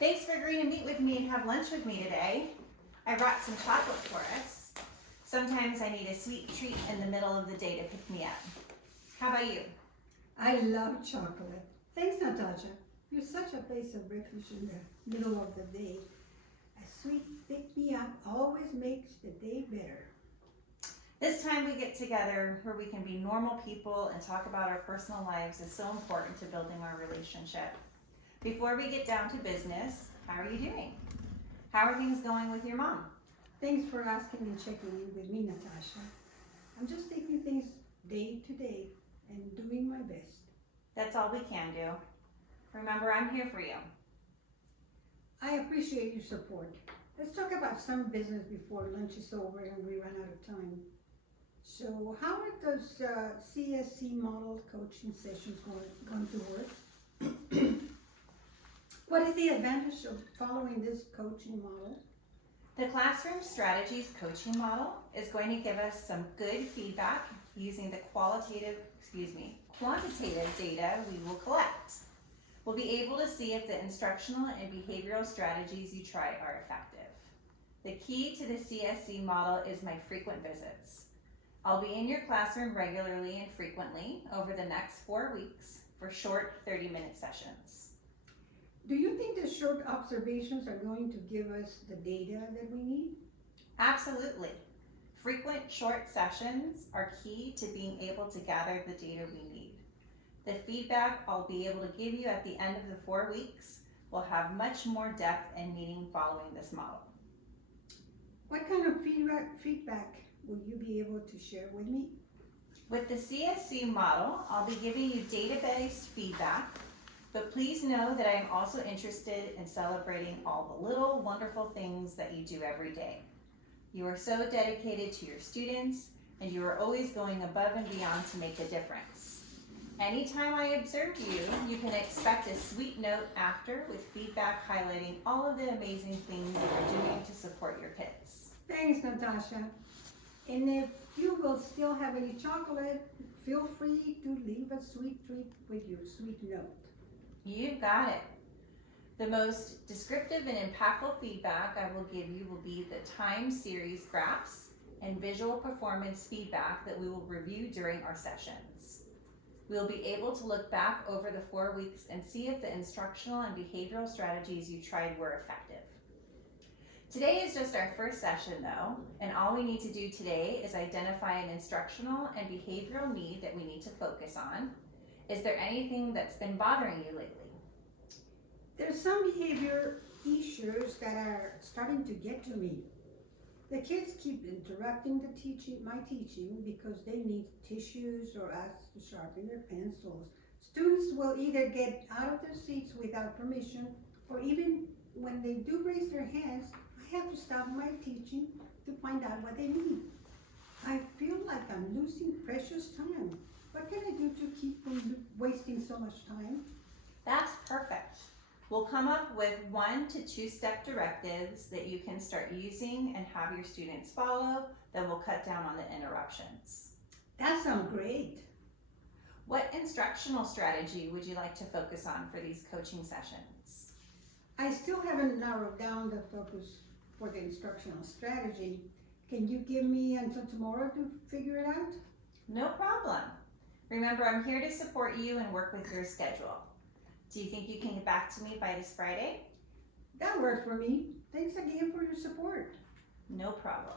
Thanks for agreeing to meet with me and have lunch with me today. I brought some chocolate for us. Sometimes I need a sweet treat in the middle of the day to pick me up. How about you? I love chocolate. Thanks, Natasha. You're such a place of refuge in the middle of the day. A sweet pick-me-up always makes the day better. This time we get together where we can be normal people and talk about our personal lives is so important to building our relationship. Before we get down to business, how are you doing? How are things going with your mom? Thanks for asking and checking in with me, Natasha. I'm just taking things day to day and doing my best. That's all we can do. Remember, I'm here for you. I appreciate your support. Let's talk about some business before lunch is over and we run out of time. So how are those CSC model coaching sessions going to work? What is the advantage of following this coaching model? The Classroom Strategies coaching model is going to give us some good feedback using the quantitative data we will collect. We'll be able to see if the instructional and behavioral strategies you try are effective. The key to the CSC model is my frequent visits. I'll be in your classroom regularly and frequently over the next 4 weeks for short 30-minute sessions. Do you think the short observations are going to give us the data that we need? Absolutely. Frequent short sessions are key to being able to gather the data we need. The feedback I'll be able to give you at the end of the 4 weeks will have much more depth and meaning following this model. What kind of feedback will you be able to share with me? With the CSC model, I'll be giving you data-based feedback, but please know that I am also interested in celebrating all the little wonderful things that you do every day. You are so dedicated to your students, and you are always going above and beyond to make a difference. Anytime I observe you, you can expect a sweet note after with feedback highlighting all of the amazing things you are doing to support your kids. Thanks, Natasha. And if you will still have any chocolate, feel free to leave a sweet treat with your sweet note. You've got it. The most descriptive and impactful feedback I will give you will be the time series graphs and visual performance feedback that we will review during our sessions. We'll be able to look back over the 4 weeks and see if the instructional and behavioral strategies you tried were effective. Today is just our first session though, and all we need to do today is identify an instructional and behavioral need that we need to focus on. Is there anything that's been bothering you lately? There's some behavior issues that are starting to get to me. The kids keep interrupting my teaching because they need tissues or ask to sharpen their pencils. Students will either get out of their seats without permission, or even when they do raise their hands, I have to stop my teaching to find out what they need. I feel like I'm losing precious time. What can I do to keep from wasting so much time? That's perfect. We'll come up with 1 to 2 step directives that you can start using and have your students follow that will cut down on the interruptions. That sounds great. What instructional strategy would you like to focus on for these coaching sessions? I still haven't narrowed down the focus for the instructional strategy. Can you give me until tomorrow to figure it out? No problem. Remember, I'm here to support you and work with your schedule. Do you think you can get back to me by this Friday? That works for me. Thanks again for your support. No problem.